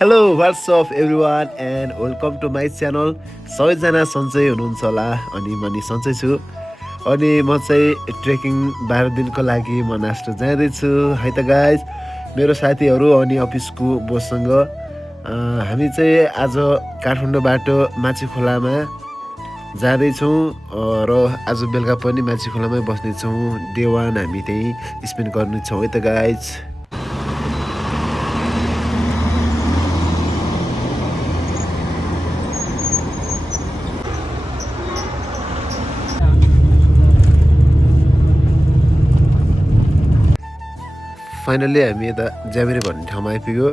Hello what's up everyone and welcome to my channel. सबैजना सन्चै हुनुहुन्छ होला अनि म नि सन्चै छु। अनि म चाहिँ ट्रेकिङ 12 दिनको लागि मनास्टर जाँदैछु है त गाइज। मेरो साथीहरू अनि अफिसको बोससँग हामी चाहिँ आज काठमाडौँबाट माछी खोलामा जाँदैछौँ र आज बेलुका पनि माछी खोलामै बस्नेछौँ। डे 1 हामी त्यहीँ स्पेन्ड गर्नेछौँ है त गाइज। फाइनल्ली हामी यता ज्यामिरे भन्ने ठाउँमा आइपुग्यो।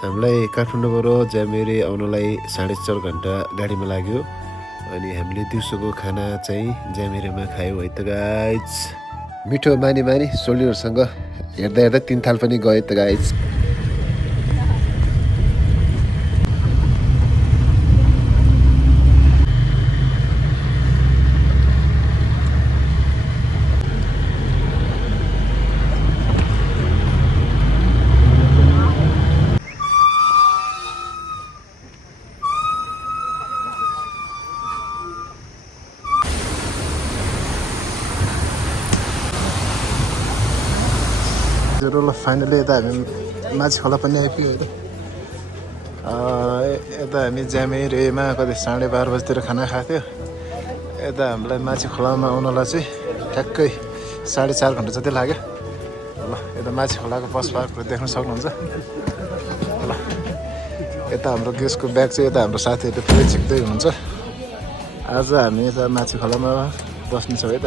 हामीलाई काठमाडौँबाट ज्यामिरे आउनलाई 4.5 घन्टा गाडीमा लाग्यो। अनि हामीले दिउँसोको खाना चाहिँ ज्यामिरेमा खायौँ है त गाइज। मिठो मानी सोल्डीहरूसँग हेर्दा हेर्दा 3 थाल पनि गयो त गाइज। ल फाइनली यता हामी माछी खोला पनि आइपुग्यो है त। यता हामी ज्यामिरेमा कति 12:30 बजीतिर खाना खाएको थियो। यता हामीलाई माछी खोलामा आउनलाई चाहिँ ठ्याक्कै 4.5 घन्टा जति लाग्यो। ल यता माछी खोलाको बस पार्कहरू देख्न सक्नुहुन्छ। ल यता हाम्रो गेस्टको ब्याग चाहिँ यता हाम्रो साथीहरूले पुरै छिक्दै हुनुहुन्छ। आज हामी यता माछी खोलामा बस्नेछौँ है त।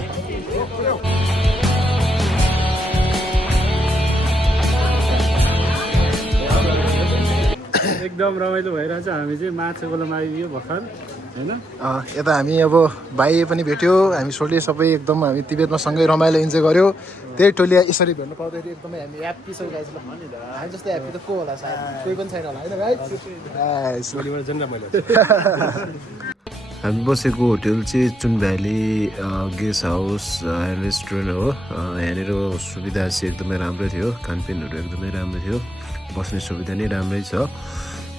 एकदम रमाइलो भइरहेछ। हामी चाहिँ माछा खोलामा आइयो भर्खर हैन। यता हामी अब भाइ पनि भेट्यो, हामी सोल्डी सबै एकदम हामी तिब्बतमा सँगै रमाइलो इन्जोय गऱ्यो। त्यही टोलिया यसरी भेट्नु पाउँदाखेरि एकदमै हामी ह्याप्पी छौँ गाइस। ल हामी जस्तै ह्याप्पी त को होला, सायद कोही पनि छैन होला हैन गाइस। हामी बसेको होटल चाहिँ चुन valley guest house and restaurant हो। यहाँनिर सुविधा चाहिँ एकदमै राम्रै थियो, खानपिनहरू एकदमै राम्रो थियो, बस्ने सुविधा नै राम्रै छ।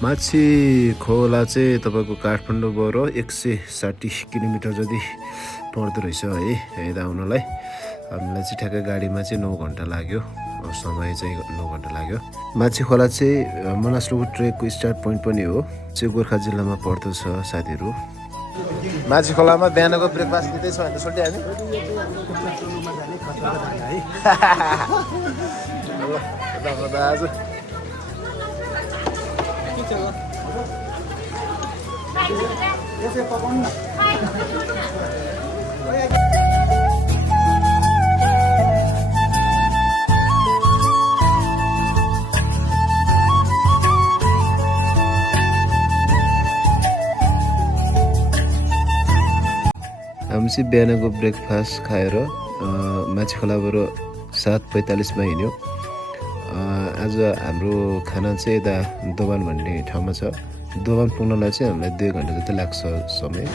माछी खोला चाहिँ तपाईँको काठमाडौँबाट 160 किलोमिटर जति पर्दो रहेछ है यता आउनलाई। हामीलाई चाहिँ ठ्याक्कै गाडीमा चाहिँ 9 घन्टा लाग्यो, समय चाहिँ 9 घन्टा लाग्यो। माछी खोला चाहिँ मनासलुको ट्रेकको स्टार्ट पोइन्ट पनि हो, चाहिँ गोर्खा जिल्लामा पर्दछ साथीहरू। माछी खोलामा बिहानको ब्रेकफास्ट दिँदैछ भने त सोल्टी हामी आज हामी चाहिँ बिहानको ब्रेकफास्ट खाएर माछी खोलाबाट 7:45मा हिँड्यो। आज हाम्रो खाना चाहिँ यता दोभान भन्ने ठाउँमा छ। दोभान पुग्नलाई चाहिँ हामीलाई 2 घन्टा जति लाग्छ समय।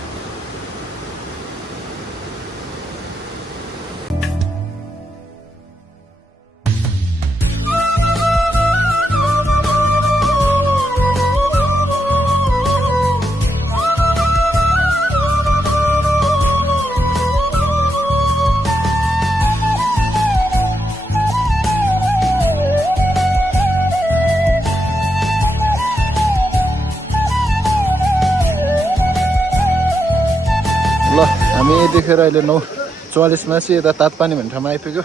ल हामी देखेर अहिले 9:44मा चाहिँ यता तातपानी भन्ने ठाउँमा आइपुग्यो।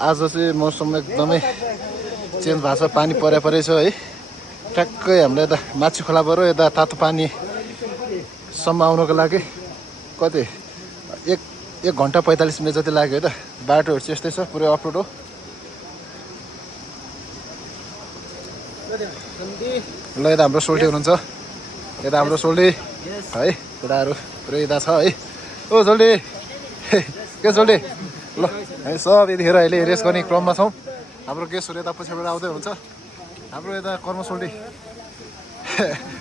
आज चाहिँ मौसम एकदमै चेन्ज भएको छ, पानी परै छ है। ठ्याक्कै हामीलाई यता माछी खोलाबाट यता तातो पानीसम्म आउनको लागि कति 1 घन्टा 45 मिनट जति लाग्यो है त। बाटोहरू चाहिँ यस्तै छ, पुरै अफरोड हो। ल यता हाम्रो सोल्टी हुनुहुन्छ, यता हाम्रो सोल्टी है, केटाहरू पुरै यता छ है। ओ सोल्टी के सोल्टी? ल हामी सब यतिखेर अहिले रेस गर्ने क्रममा छौँ। हाम्रो गेस्टहरू यता पछिबाट आउँदै हुन्छ। हाम्रो यता कर्म सोल्टी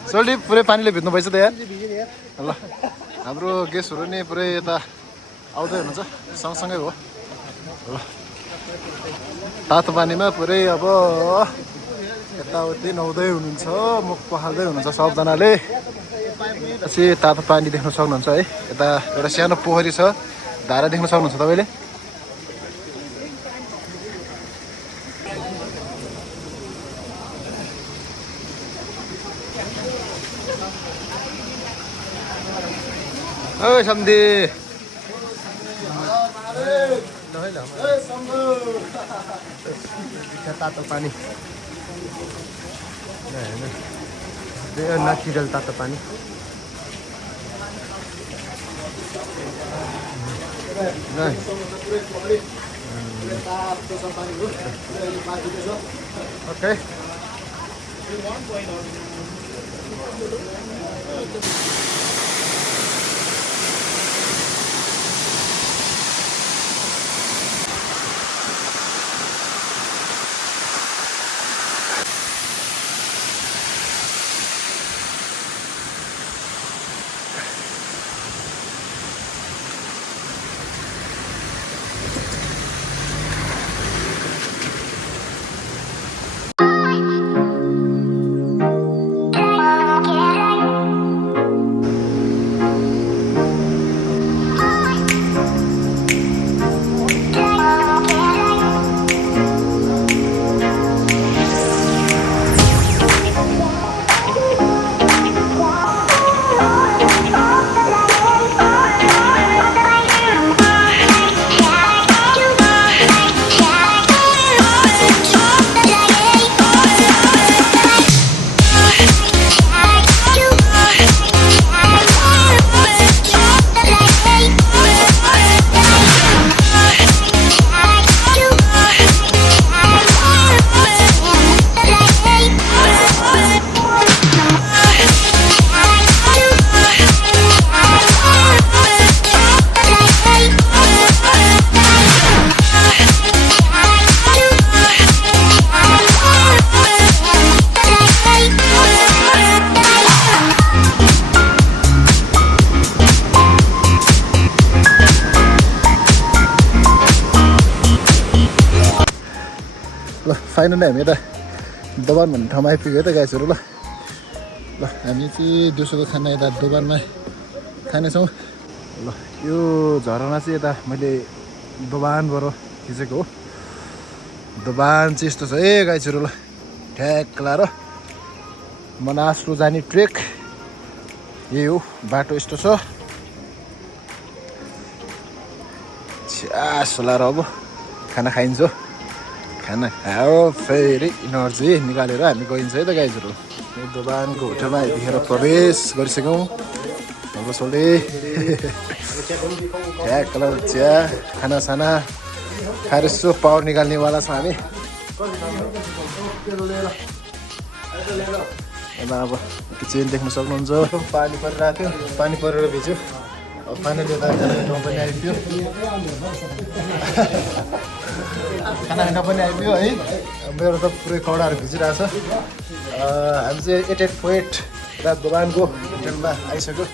सोल्टी पुरै पानीले भिज्नु भएछ त यार। ल हाम्रो गेस्टहरू नि पुरै यता आउँदै हुनुहुन्छ, सँगसँगै हो। ल तातो पानीमा पुरै अब यताउति नुहाउँदै हुनुहुन्छ मुख पखाल्दै हुनुहुन्छ सबजनाले पछि तातो पानी देख्न सक्नुहुन्छ है यता एउटा सानो पोखरी छ धारा देख्न सक्नुहुन्छ तपाईँले ओइ सम्धी तातो पानी नेचुरल तातो पानी ओके ल फाइनली हामी यता दोबान भन्ने ठाउँमा आइपुग्यो त गाइसहरू ल हामी चाहिँ दिउँसोको खाना यता दोबानमा खानेछौँ ल यो झरना चाहिँ यता मैले दोबानबाट खिचेको हो दोबान चाहिँ यस्तो छ ए गाइसहरू ल ठ्याक्क लाएर मनासलु जाने ट्रेक यही हो बाटो यस्तो छ छ्यास लाएर अब खाना खाइन्छ खाना खायो फेरि इनर्जी निकालेर हामी गइन्छ है त गाइजहरू दोबानको होटलमा यतिखेर प्रवेश गरिसक्यौँ सोल्डे कलर चिया खानासाना खाएर यसो पावर निकाल्नेवाला छ हामी अब चेन देख्न सक्नुहुन्छ पानी परिरहेको थियो पानी परेर भिज्यो अब फाइनली यता ठाउँ पनि आइपुग्यो खाना खाना पनि आइपुग्यो है मेरो त पुरै कडाहरू भिजिरहेछ हामी चाहिँ 88 र दोबानको होटेलमा आइसक्यो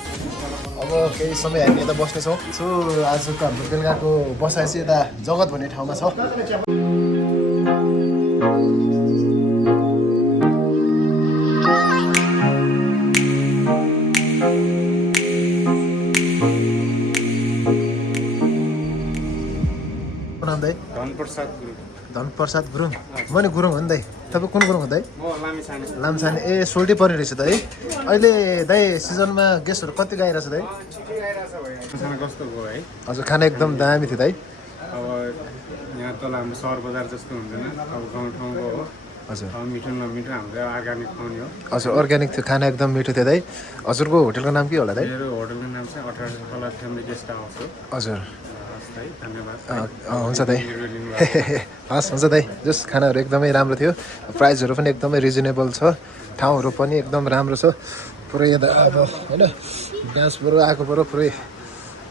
अब केही समय हामी यता बस्नेछौँ सो आजको हाम्रो बेलुकाको बसाइ चाहिँ यता जगत भन्ने ठाउँमा छ धनप्रसाद गुरुङ म नि गुरुङ हो नि दाइ तपाईँ कुन गुरुङ हो दाइ लामछाने ए सोल्टी पर्ने रहेछ त है अहिले दाइ सिजनमा गेस्टहरू कति गइरहेछ दाइ हजुर खाना एकदम दामी थियो दाइ अब यहाँ तल हाम्रो सहर बजार जस्तो हुँदैन अब गाउँ ठाउँको हो हजुर मिठो नमिठो हाम्रो अर्ग्यानिक खुवाउने हो हजुर अर्ग्यानिक थियो खाना एकदम मिठो थियो दाइ हजुरको होटेलको नाम के होला दाइ मेरो होटेलको नाम चाहिँ 18 कलर फ्यामिली गेस्ट हाउस हो हजुर धन्यवाद हुन्छ दाइ हस् हुन्छ दाइ जस खानाहरू एकदमै राम्रो थियो प्राइसहरू पनि एकदमै रिजनेबल छ ठाउँहरू पनि एकदम राम्रो छ पुरै यता अब होइन डान्सबाट आएकोबाट पुरै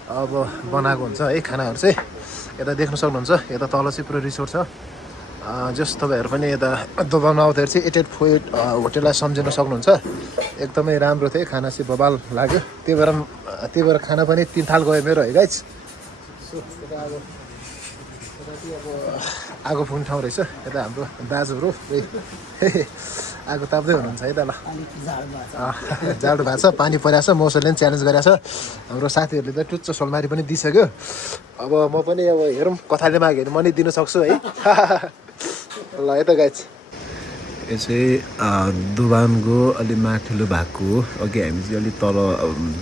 अब बनाएको हुन्छ है खानाहरू चाहिँ यता देख्न सक्नुहुन्छ यता तल चाहिँ पुरै रिसोर्ट छ जस तपाईँहरू पनि यता दोबानमा आउँदाखेरि चाहिँ 88 होटेललाई सम्झिन सक्नुहुन्छ एकदमै राम्रो थियो खाना चाहिँ बबाल लाग्यो त्यही भएर खाना पनि 3 थाल गयो मेरो है गाइज अब आगो फुक्ने ठाउँ रहेछ यता हाम्रो दाजुहरू आगो ताप्दै हुनुहुन्छ है त ल जाडो भएको छ पानी परेको छ मौसमले पनि च्यालेन्ज गरेको छ हाम्रो साथीहरूले त टुच्चो सोलमारी पनि दिइसक्यो अब म पनि अब हेरौँ कथाले माग्यो भने म नि दिन सक्छु है ल है त गाइज यो चाहिँ दोभानको अलि माथिल्लो भएको हो अघि हामी चाहिँ अलिक तल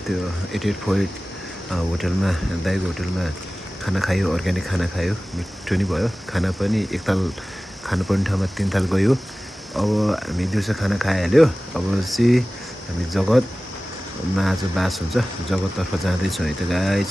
त्यो 88 पोइन्ट होटलमा दाइको होटलमा खाना खायो अर्ग्यानिक खाना खायो मिठो नि भयो खाना पनि एकताल खानुपर्ने ठाउँमा 3 ताल गयो अब हामी दिउँसो खाना खाइहाल्यो अब चाहिँ हामी जगतमा आज बास हुन्छ जगततर्फ जाँदैछौँ है त गाइज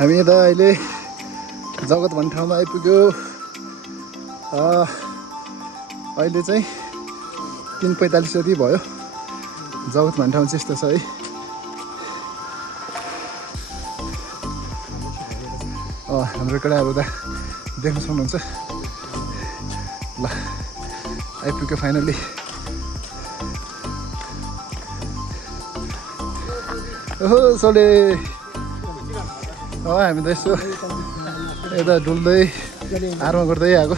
हामी त अहिले जगत भन्ने ठाउँमा आइपुग्यो अहिले चाहिँ 3:45 जति भयो जगत भन्ने ठाउँ चाहिँ यस्तो छ है हाम्रो केटाहरू त देख्न सक्नुहुन्छ ल आइपुग्यो फाइनली ओहो सोले हामी त यसो यता डुल्दै आराम गर्दै आएको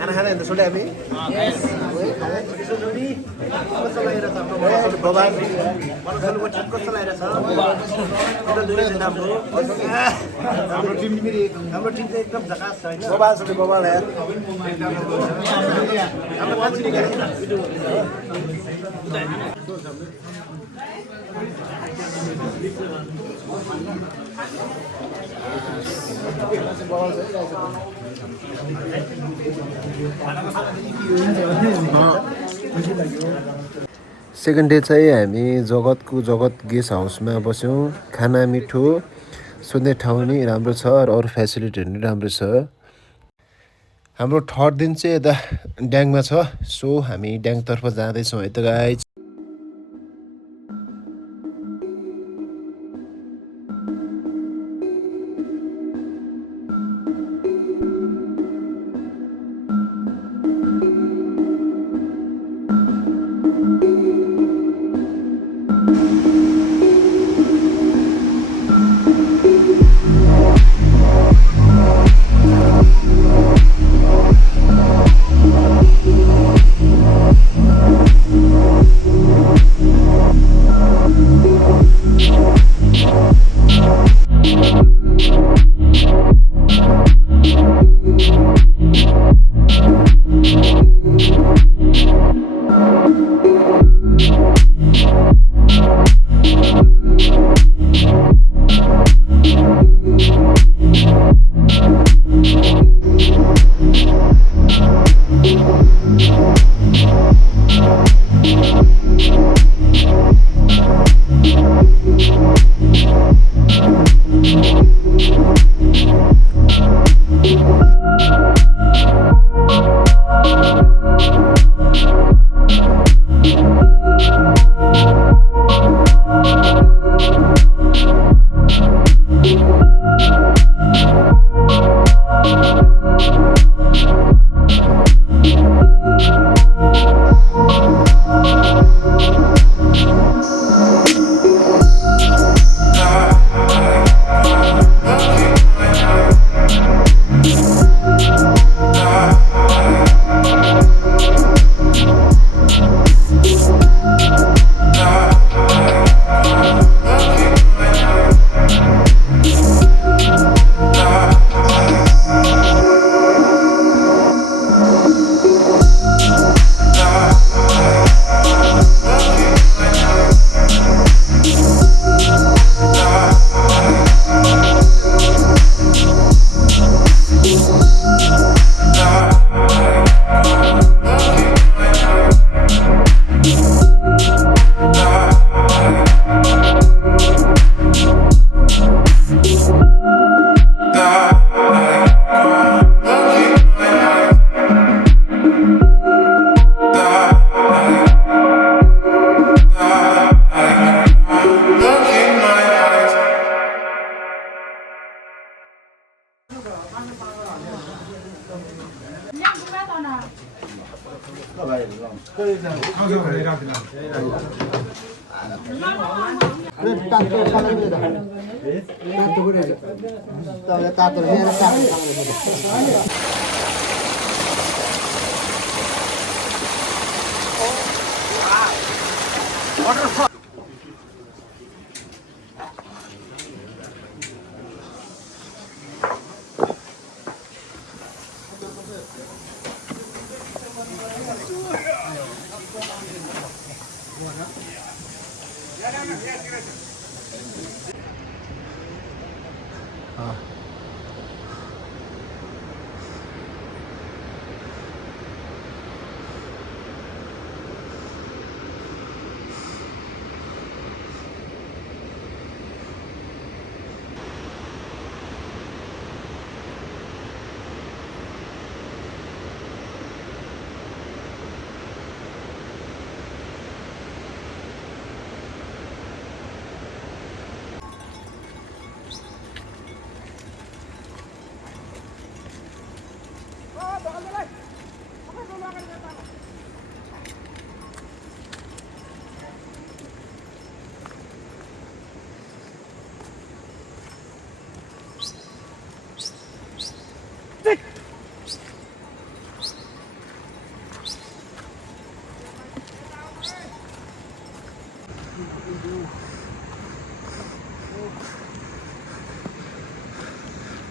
खाना खाना हेर्नु छोड्यो हामी कस्तो लागिरहेछ कस्तो लागिरहेछ हाम्रो टिम चाहिँ एकदम झकास छ होइन बबाल छ बबाल सेकेन्ड डे चाहिँ हामी जगत गेस्ट हाउसमा बस्यौँ खाना मिठो सुन्ने ठाउँ नि राम्रो छ र अरू फेसिलिटीहरू नि राम्रो छ हाम्रो थर्ड दिन चाहिँ यता ड्याङमा छ सो हामी ड्याङतर्फ जाँदैछौँ है त गाइज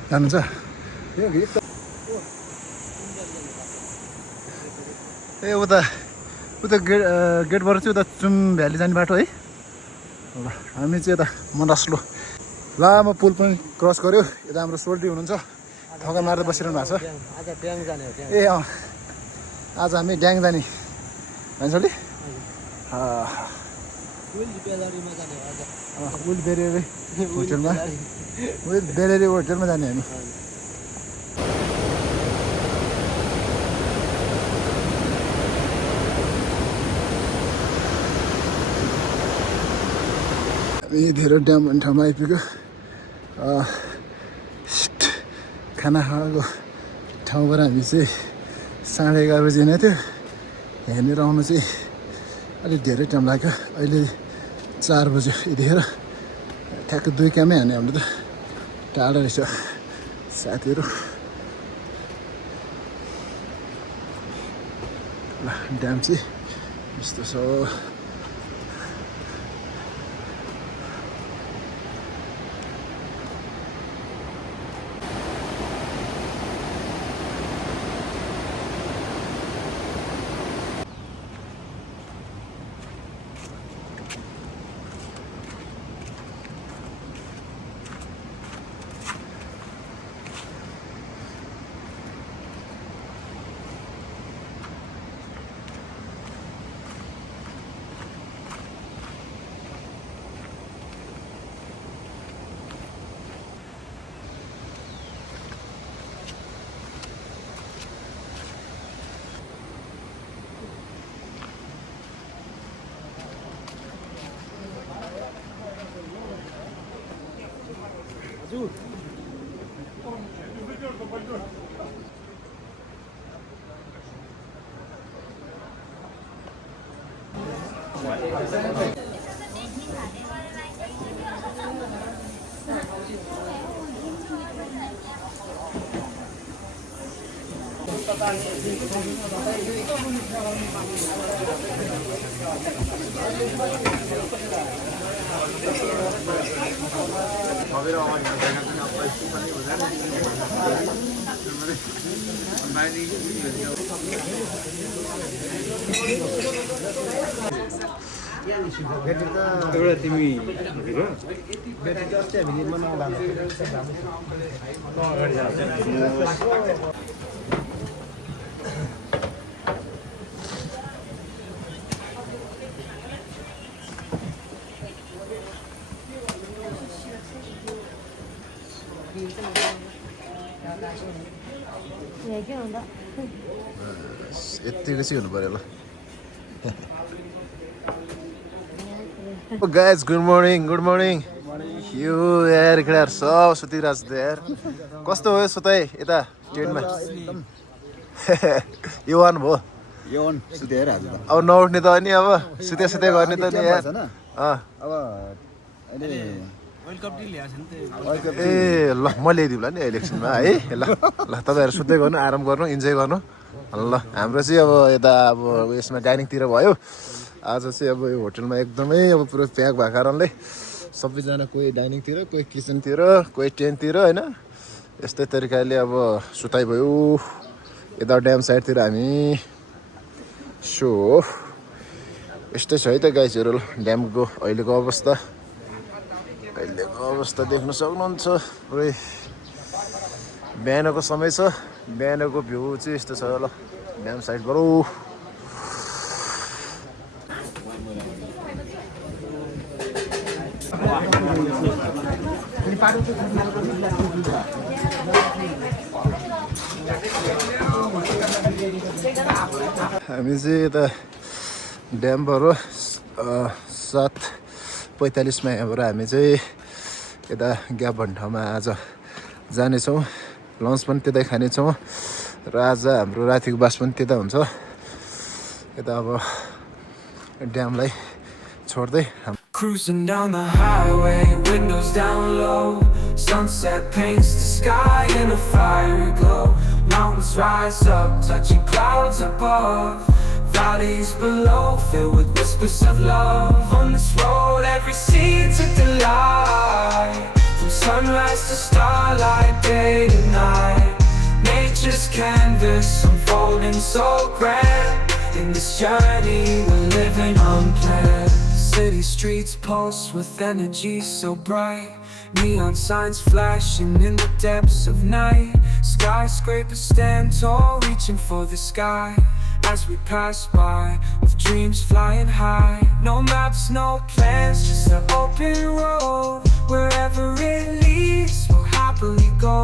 जानुहुन्छ ए उता उता गेटबाट चाहिँ उता चुन भ्याली जाने बाटो है ल हामी चाहिँ यता मनरास्लो लामो पुल पनि क्रस गऱ्यो यता हाम्रो सोल्टी हुनुहुन्छ थका मार्दै बसिरहनु भएको छ ए अँ आज हामी ड्याङ जाने भान्सोली उल बेरेरे होटेलमा उल बेरेरे होटेलमा जाने हामी हामी धेरै ड्याम भन्ने ठाउँमा आइपुग्यो खाना खाएको ठाउँबाट हामी चाहिँ 11:30 बजी नै थियो यहाँनिर आउनु चाहिँ अलिक धेरै टाइम लाग्यो अहिले 4 बज्यो यतिखेर ठ्याक्क 2 क्यामै हाने हाम्रो त टाढो रहेछ साथीहरू ल ड्याम चाहिँ यस्तो छ एउटा तिमी यतिको चाहिँ हुनु पर्यो ल गाइज गुड मर्निङ यो यार केटाहरू सब सुतिरहेको छ यार कस्तो हो सुताइ यता टेन्टमा यो वान भयो यो अन सुतेर आज त अब नउठ्ने त अनि अब सुते गर्ने त नि यार अब अहिले ए ल म ल्याइदिउँला नि इलेक्सनमा है ल ल तपाईँहरू सुत्दै गर्नु आराम गर्नु इन्जोय गर्नु ल हाम्रो चाहिँ अब यता अब उयसमा डाइनिङतिर भयो आज चाहिँ अब यो होटलमा एकदमै अब पुरो प्याक भएको कारणले सबैजना कोही डाइनिङतिर कोही किचनतिर कोही टेन्टतिर होइन यस्तै तरिकाले अब सुताइ भयो यता ड्याम साइडतिर हामी सो यस्तै छ है त गाइजहरू ड्यामको अहिलेको अवस्था देख्न सक्नुहुन्छ पुरै बिहानको समय छ बिहानको भ्यू चाहिँ यस्तो छ ल ड्याम साइडबाट हामी चाहिँ यता ड्यामबाट 7:45मा यहाँबाट हामी चाहिँ यता ग्याप भन्ने ठाउँमा आज जानेछौँ लन्च पनि त्यतै खानेछौँ र आज हाम्रो रातिको बास पनि त्यता हुन्छ यता अब ड्यामलाई छोड्दै Cruising down the highway, windows down low. Sunset paints the sky in a fiery glow. Mountains rise up, touching clouds above. Valleys below, filled with whispers of love. On this road, every scene's a delight. From sunrise to starlight, day to night. Nature's canvas unfolding so grand. In this journey, we're living unplanned. City streets pulse with energy so bright. Neon signs flashing in the depths of night. Skyscrapers stand tall, reaching for the sky. As we pass by, with dreams flying high. No maps, no plans, just an open road. Wherever it leads, we'll happily go.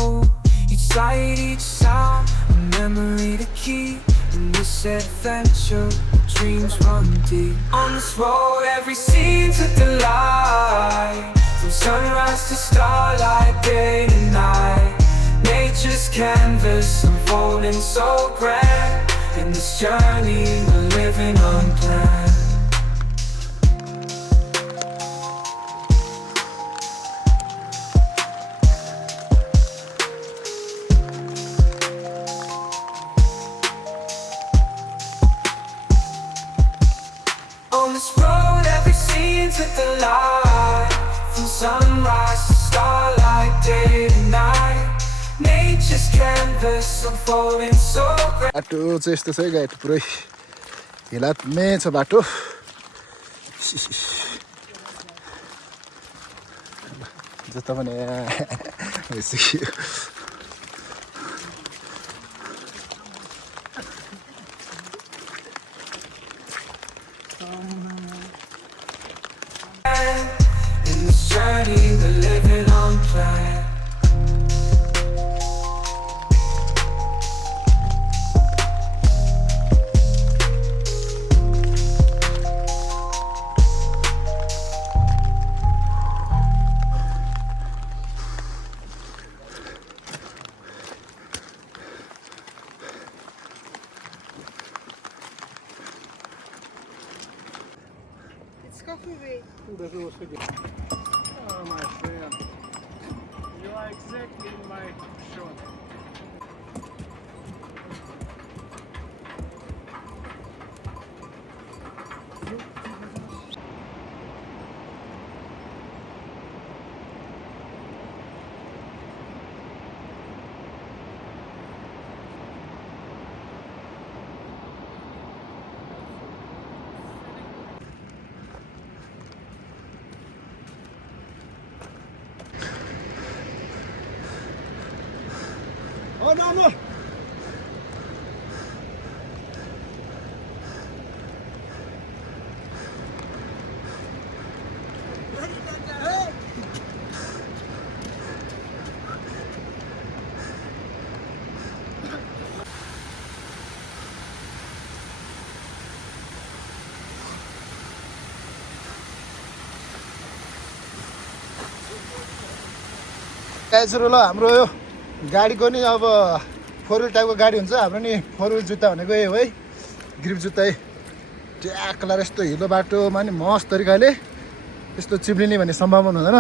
Each sight, each sound, a memory to keep. In this adventure, dreams run deep. On this road, every scene's a delight. From sunrise to starlight, day to night. Nature's canvas unfolding so grand. In this journey, we're living unplanned. On this road, every scene's a delight. From sunrise to starlight, day to night. Nature's canvas unfolding so grand. बाटो चाहिँ यस्तो छ है guide पुरै हिलात्मै छ बाटो जता पनि भइसक्यो In this journey, we're living unplanned. Oh, my friend. You are exactly in my shot. Oh no no गाइजहरु ल हाम्रो यो गाडीको नि अब 4 व्हिल टाइपको गाडी हुन्छ हाम्रो नि 4 व्हिल जुत्ता भनेको यही हो है ग्रिप जुत्ता है ट्याक लाएर यस्तो हिलो बाटोमा नि मस्त तरिकाले यस्तो चिप्लिने भन्ने सम्भावना हुँदैन